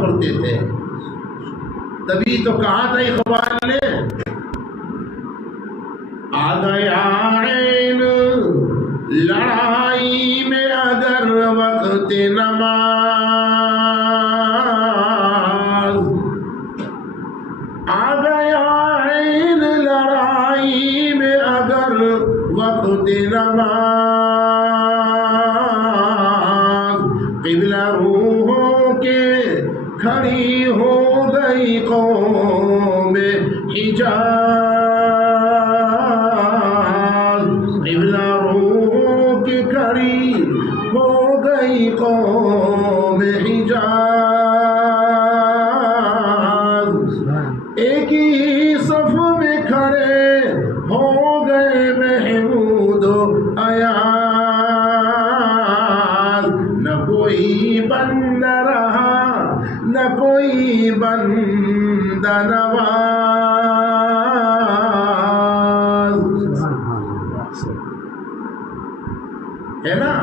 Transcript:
کرتے تھے. تبھی تو کہا تھا اقبال نے آ گیا عین لڑائی میں اگر وقت نماز. آ گیا عین لڑائی میں اگر وقت نماز. قبلہ روحوں کے کھڑی ہو گئی قوم حجاز. قبلہ روحوں کی کھڑی ہو گئی قوم حجاز. ایک ہی صف میں کھڑے ہو گئے محمود و ایاز. نہ کوئی بندہ رہا نہ کوئی بندہ نواز. ہے نا؟